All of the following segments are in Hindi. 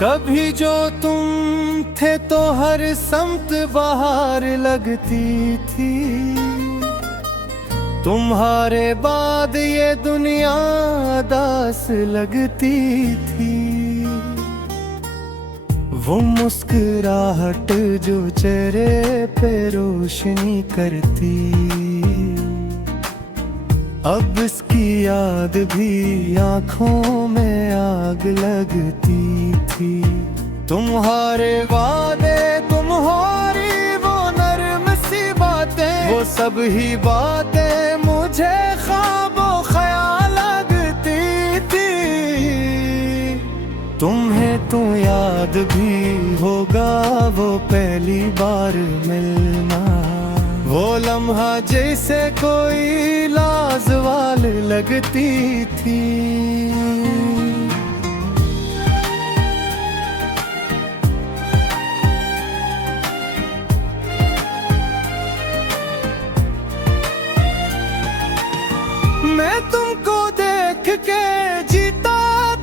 कभी जो तुम थे तो हर समत बाहर लगती थी। तुम्हारे बाद ये दुनिया दास लगती थी। वो मुस्कुराहट जो चेहरे पे रोशनी करती, अब इसकी याद भी आँखों में आग लगती थी। तुम्हारे वादे, तुम्हारी वो नर्म सी बातें, वो सब ही बातें मुझे ख्वाबों ख्याल लगती थी। तुम्हें तो याद भी होगा वो पहली बार मिलना, वो लम्हा जैसे कोई लाजवाल लगती थी। मैं तुमको देख के जीता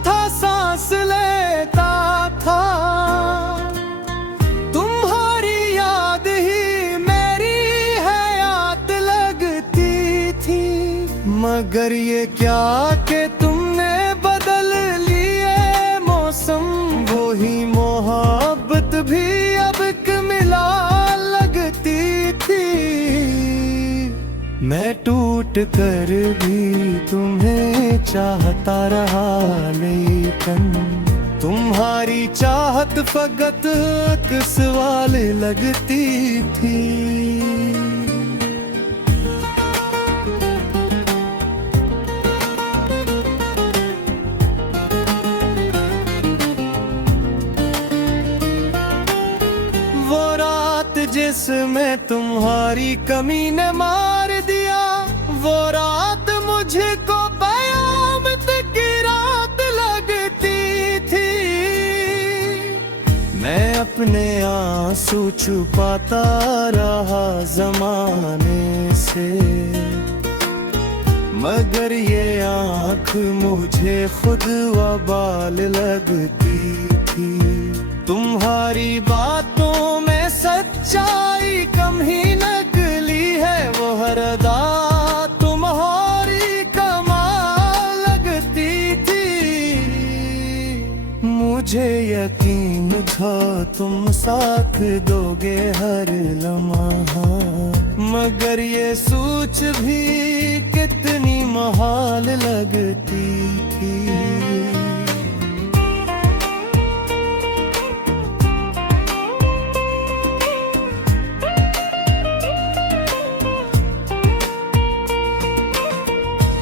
था, सांस लेता था। तुम्हारी याद ही मेरी हयात लगती थी। मगर ये क्या कि तुमने बदल लिए मौसम, वो ही मोहब्बत भी अब मिला लगती थी। मैं टूट कर भी तुम्हें चाहता रहा, लेकिन तुम्हारी चाहत फकत एक सवाल लगती थी। वो रात जिसमें तुम्हारी कमी ने मार दिया, वो रात मुझको कयामत की रात लगती थी। मैं अपने आंसू छुपाता रहा जमाने से, मगर ये आँख मुझे खुद वबाल लगती थी। तुम्हारी बातों में सच्चाई कम ही नकली है, वो हर अदा तुम्हारी कमाल लगती थी। मुझे यकीन था तुम साथ दोगे हर लम्हा, मगर ये सोच भी कितनी महाल लगती थी।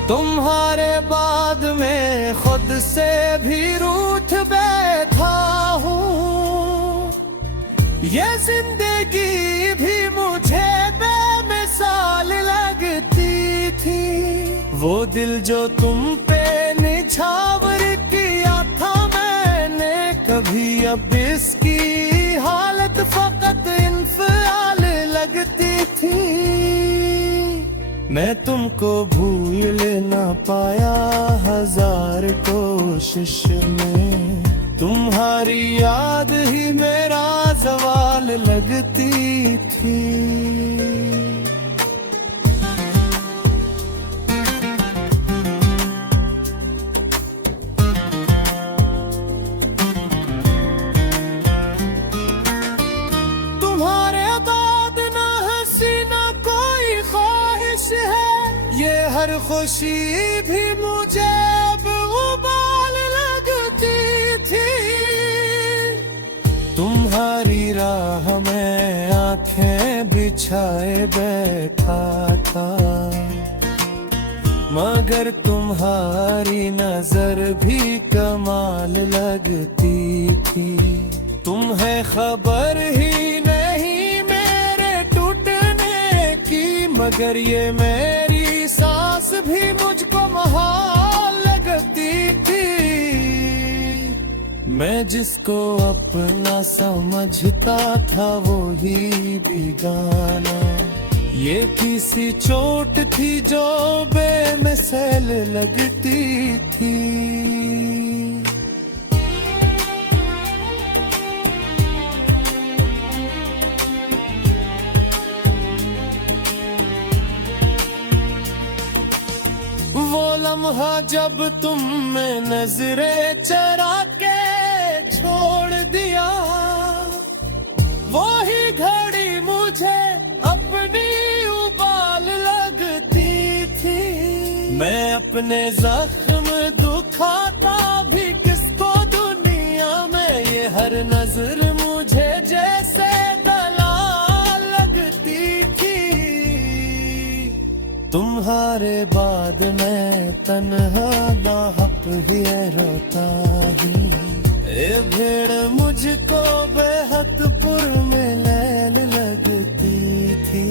तुम्हारे बाद में खुद से भी रूठ बैठा हूँ। ये जिंदगी भी मुझे बेमिसाल लगती थी। वो दिल जो तुम पे निछावर किया था मैंने कभी, अब इसकी हालत फकत इंफियाल लगती थी। मैं तुमको भूल ना पाया हजार कोशिश में, तुम्हारी याद ही मेरा सवाल लगती थी। तुम्हारे बाद ना हंसी ना कोई ख्वाहिश है, ये हर खुशी भी मुझे अब उबाल लगती थी। तुम्हारी राह में आंखें बिछाए बैठा था, मगर तुम्हारी नजर भी कमाल लगती थी। तुम्हें खबर ही नहीं मेरे टूटने की, मगर ये मेरी सांस भी मुझको महाल लगती थी। मैं जिसको अपना समझता था वो ही बेगाना, ये किसी चोट थी जो बेमिसाल लगती थी। जब तुमने नजरें चरा के छोड़ दिया, वही घड़ी मुझे अपनी उबाल लगती थी। मैं अपने जख्म दुखाता भी किसको दुनिया में, ये हर नजर मुझे जैसे दलाल लगती थी। तुम्हारे बाद मैं तन्हा नाहक ही रोता ही, ये भीड़ मुझको बेहदपुर में लैल लगती थी।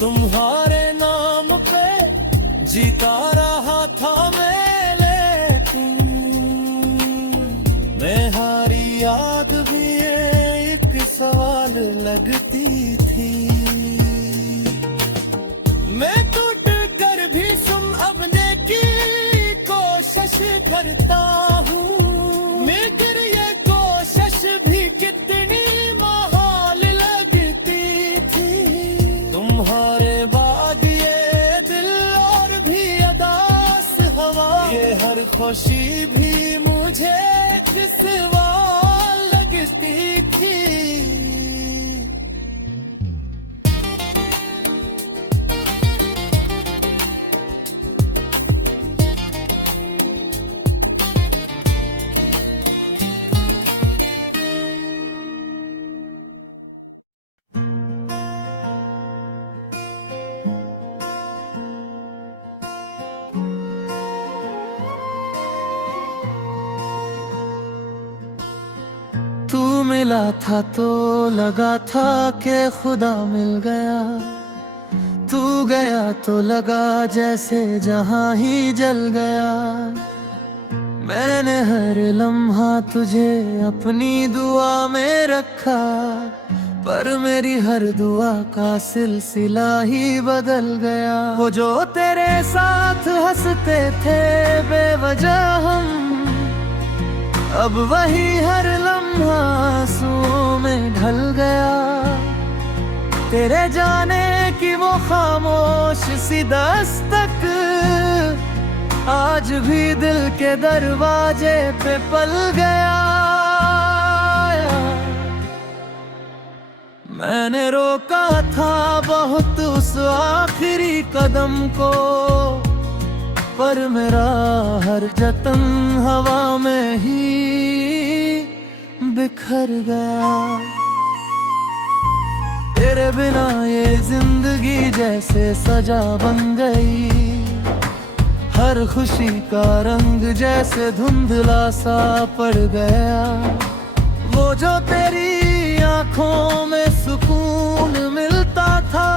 तुम्हारे नाम पे जीता रहा था मैं, लेकिन मैं हारी याद भी एक सवाल लगती थी। मैं टूट कर भी तुम अपने की कोशिश करता हूँ, मगर ये कोशिश भी कितनी महाल लगती थी। तुम्हारे बाद ये दिल और भी अदास हवा, ये हर खुशी भी मुझे किस वाल लगती थी। तू मिला था तो लगा था कि खुदा मिल गया, तू गया तो लगा जैसे जहां ही जल गया। मैंने हर लम्हा तुझे अपनी दुआ में रखा, पर मेरी हर दुआ का सिलसिला ही बदल गया। वो जो तेरे साथ हंसते थे बेवजह हम, अब वही हर लम्हा आंसुओं में ढल गया। तेरे जाने की वो खामोश सी दस्तक आज भी दिल के दरवाजे पे पल गया। मैंने रोका था बहुत उस आखिरी कदम को, पर मेरा हर जतन हवा में ही बिखर गया। तेरे बिना ये जिंदगी जैसे सजा बन गई, हर खुशी का रंग जैसे धुंधला सा पड़ गया। वो जो तेरी आंखों में सुकून मिलता था,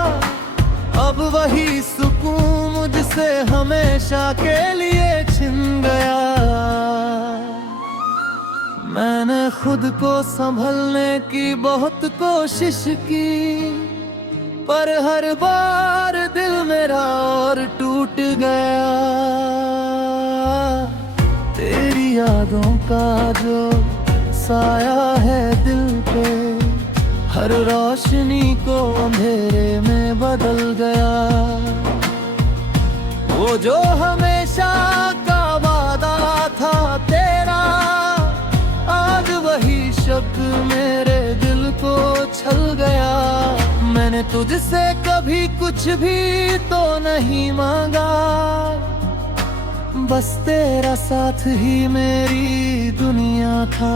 अब वही सुकून मुझसे हमेशा के लिए छिन गया। मैंने खुद को संभलने की बहुत कोशिश की, पर हर बार दिल मेरा और टूट गया। तेरी यादों का जो साया है दिल पे, हर रोशनी को अंधेरे में बदल गया। वो जो हमेशा का वादा था तेरा, आज वही शब्द मेरे दिल को छल गया। मैंने तुझसे कभी कुछ भी तो नहीं मांगा, बस तेरा साथ ही मेरी दुनिया था।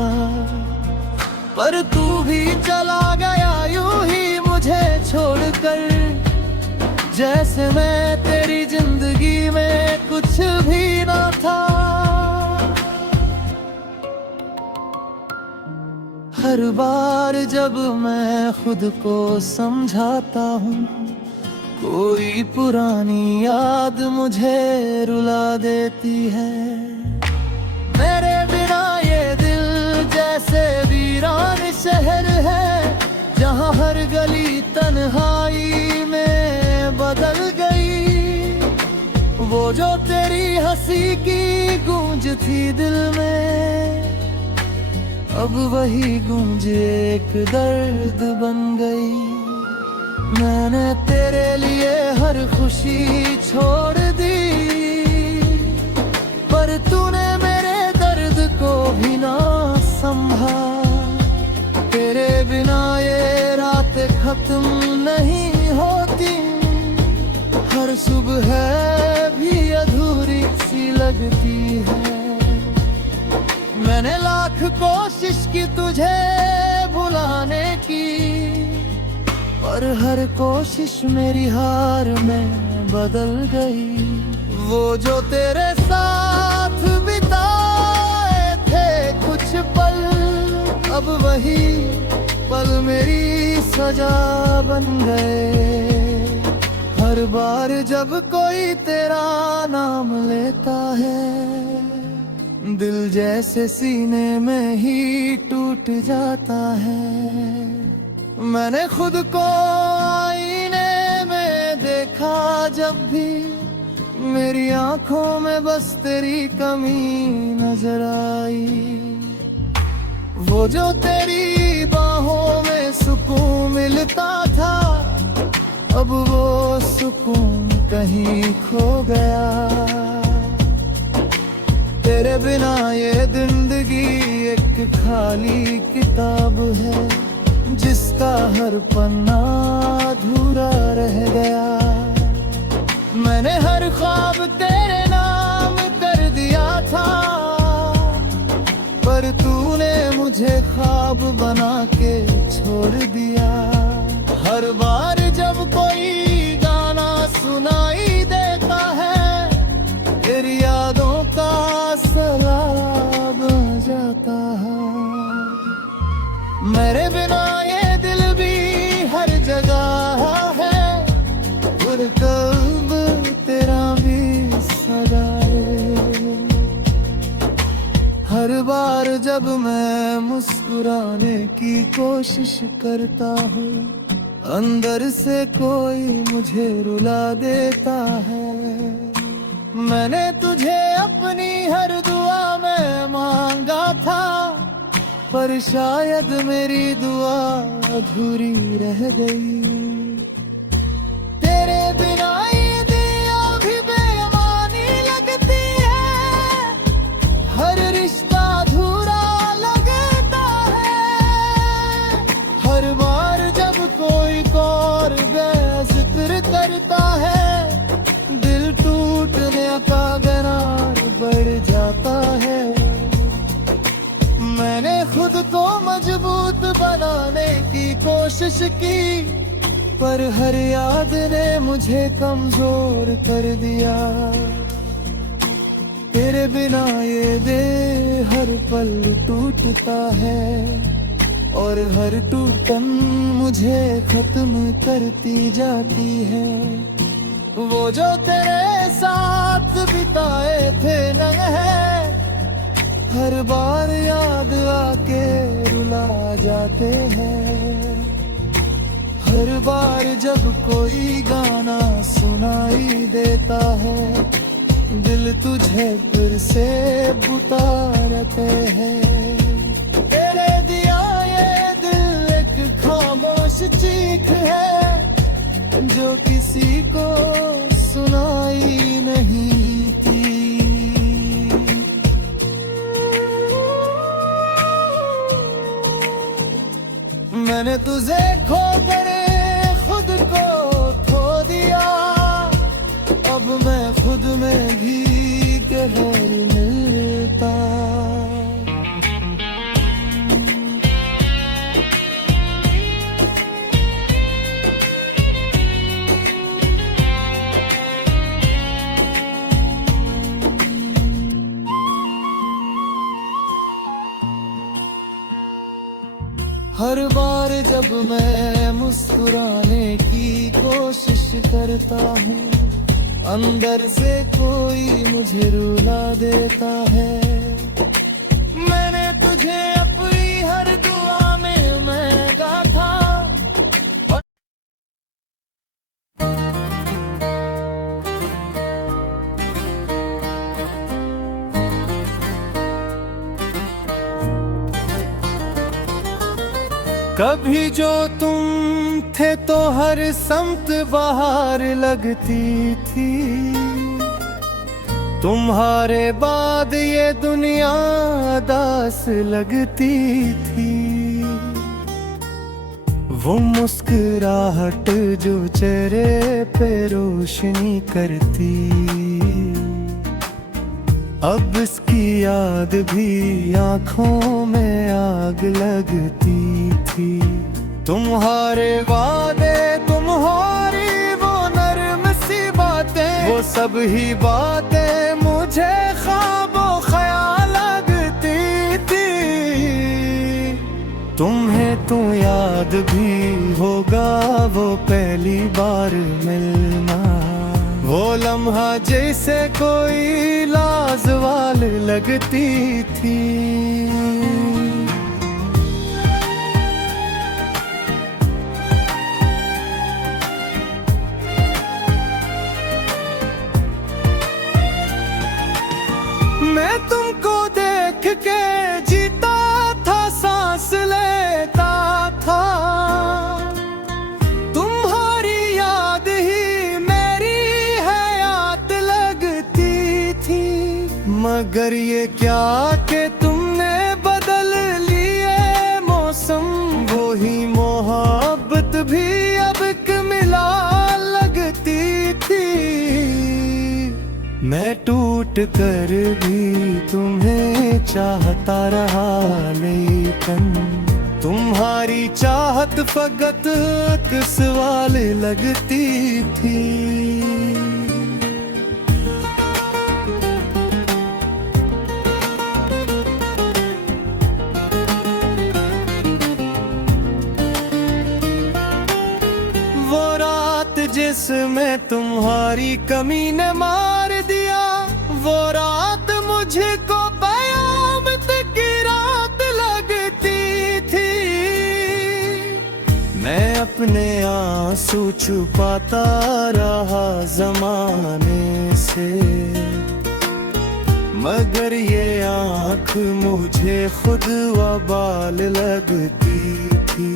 पर तू भी चला गया यूं ही मुझे छोड़कर, जैसे मैं तेरी जिंदगी में कुछ भी ना था। हर बार जब मैं खुद को समझाता हूँ, कोई पुरानी याद मुझे रुला देती है। मेरे बिना ये दिल जैसे वीरान शहर है, जहाँ हर गली तन्हाई में बदल गई। वो जो तेरी हंसी की गूंज थी दिल में, अब वही गूंज एक दर्द बन गई। मैंने तेरे लिए हर खुशी छोड़ दी, पर तूने मेरे दर्द को भी ना समझा। तेरे बिना ये रातें खत्म नहीं होती, हर सुबह भी अधूरी सी लगती है। मैंने लाख कोशिश की तुझे भुलाने की, पर हर कोशिश मेरी हार में बदल गई। वो जो तेरे साथ बिताए थे कुछ पल, अब वही पल मेरी सजा बन गए। हर बार जब कोई तेरा नाम लेता है, दिल जैसे सीने में ही टूट जाता है। मैंने खुद को आईने में देखा जब भी, मेरी आंखों में बस तेरी कमी नजर आई। वो जो तेरी बाहों में सुकून मिलता था, अब वो सुकून कहीं खो गया। तेरे बिना ये जिंदगी एक खाली किताब है, जिसका हर पन्ना अधूरा रह गया। मैंने हर ख्वाब तेरे नाम कर दिया था, पर तूने मुझे ख्वाब बना के छोड़ दिया। हर बार जब कोई गाना सुनाई देता है, तेरी यादों का सैलाब आ जाता है। मेरे बिना ये दिल भी हर जगह है, और कब तेरा भी सजाए। हर बार जब मैं मुस्कुराने की कोशिश करता हूँ, अंदर से कोई मुझे रुला देता है। मैंने तुझे अपनी हर दुआ में मांगा था, पर शायद मेरी दुआ अधूरी रह गई। तेरे बिना ये दिया भी बेमानी लगती है, हर रिश्ता अधूरा लगता है। हर बार जब कोई और बेज़िक्र करता है, दिल टूटने का दरार बढ़ जाता है। मैंने खुद को मजबूत बनाने की कोशिश की, पर हर याद ने मुझे कमजोर कर दिया। तेरे बिना ये दिल हर पल टूटता है, और हर टूटन मुझे खत्म करती जाती है। वो जो तेरे साथ बिताए थे नंग है, हर बार याद आके रुला जाते हैं। हर बार जब कोई गाना सुनाई देता है, दिल तुझे फिर से पुकारते हैं। तेरे दिया ये दिल एक खामोश चीख है, जो किसी को सुनाई नहीं थी। मैंने तुझे खो कर खुद को खो दिया, अब मैं खुद में भी गहर मिलता। हर बार जब मैं मुस्कुराने की कोशिश करता हूँ, अंदर से कोई मुझे रुला देता है। मैंने तुझे अपनी हर दुआ में मांगा था, कभी जो तुम थे तो हर समत बाहर लगती थी, तुम्हारे बाद ये दुनिया दास लगती थी। वो मुस्कुराहट जो चेहरे पे रोशनी करती, अब इसकी याद भी आंखों में आग लगती थी। तुम्हारे वादे, तुम्हारी वो नर्म सी बातें, वो सब ही बातें मुझे ख्वाबों ख्याल लगती थी। तुम्हें तो याद भी होगा वो पहली बार मिलना, वो लम्हा जैसे कोई लाजवाल लगती थी। मैं तुमको देख के जीता था, सांस लेता था। तुम्हारी याद ही मेरी हयात लगती थी। मगर ये क्या कि तुमने बदल लिए मौसम, वो ही मोहब्बत भी अब मिला लगती थी। मैं टूट कर भी तुम्हें चाहता रहा, लेकिन तुम्हारी चाहत फकत एक सवाल लगती थी। वो रात जिसमें तुम्हारी कमी ने मार दिया, वो रात मुझको कयामत की रात लगती थी। मैं अपने आंसू छुपाता रहा जमाने से, मगर ये आँख मुझे खुद वबाल लगती थी।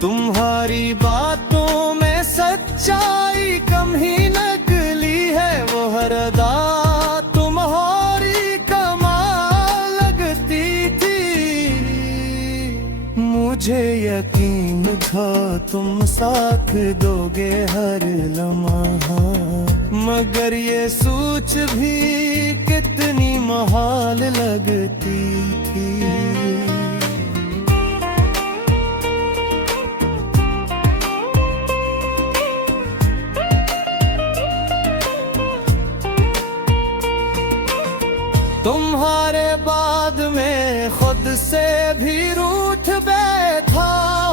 तुम्हारी बातों में सच्चाई कम ही नकली है, वो हर अदा तुम्हारी कमाल लगती थी। मुझे यकीन था तुम साथ दोगे हर लम्हा, मगर ये सोच भी कितनी महाल लगती थी। तुम्हारे बाद में खुद से भी रूठ बैठा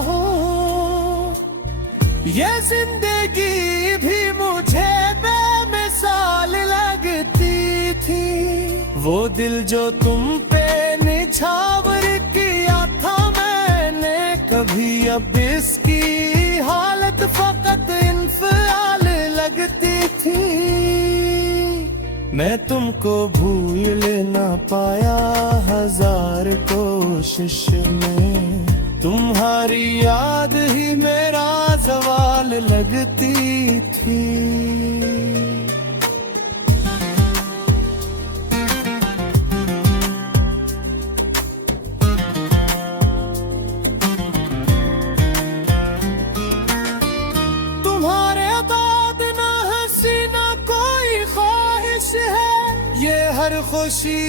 हूँ। ये जिंदगी भी मुझे बेमिसाल लगती थी। वो दिल जो तुम पे निछावर किया था मैंने कभी, अब इसकी हालत फकत इंफाल लगती थी। मैं तुमको भूल ना पाया हजार कोशिश में, तुम्हारी याद ही मेरा सवाल लगती थी। तुम्हारे बाद ना हंसी ना कोई ख्वाहिश है, ये हर खुशी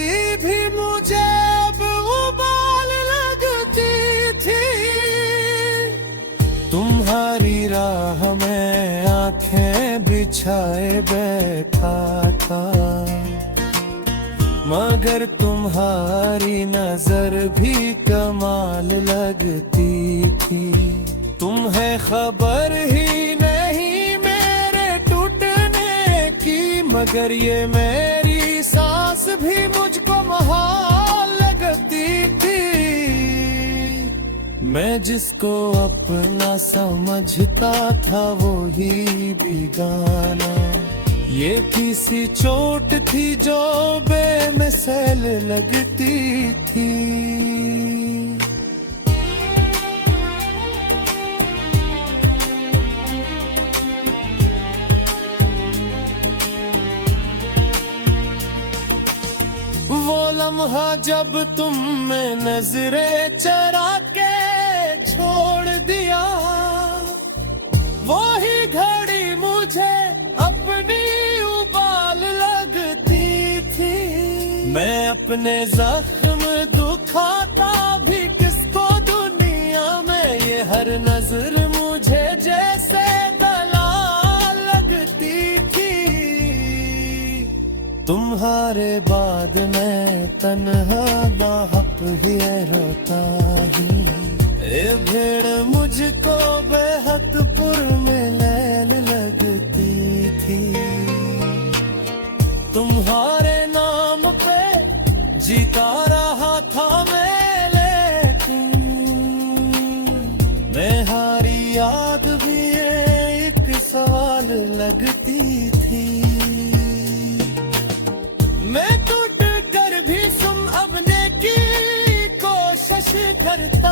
भी मुझे अब उबाल लगती थी। तुम्हारी राह में आंखें बिछाए बैठा था, मगर तुम्हारी नजर भी कमाल लगती थी। तुम्हें खबर ही नहीं मेरे टूटने की, मगर ये मेरी सांस भी मुझको महाल लगती थी। मैं जिसको अपना समझता था वो ही बेगाना, ये किसी चोट थी जो बेमिसाल लगती थी। जब तुमने नजरें चरा के छोड़ दिया, वो ही घड़ी मुझे अपनी उबाल लगती थी। मैं अपने जख्म दुखाता भी किसको दुनिया में, ये हर नजर मुझे जैसे दलाल लगती थी। तुम्हारे बाद मैं तन्हा बाहप ही रोता ही, ए भेड़ मुझको बेहद पुरमैल लगती थी। तुम्हारे नाम पे जीता रहा था मैं, लेकिन मैं हारी याद भी एक सवाल लगती थी। मैं टूट कर भी तुम अपने की कोशिश करता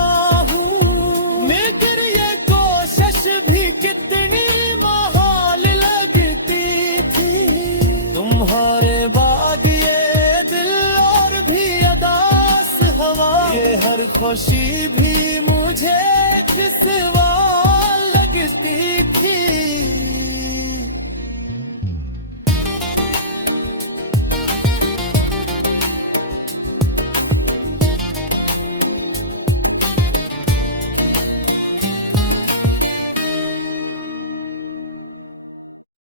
हूँ, मगर ये कोशिश भी कितनी महाल लगती थी। तुम्हारे बाद ये दिल और भी अदास हवा, ये हर खुशी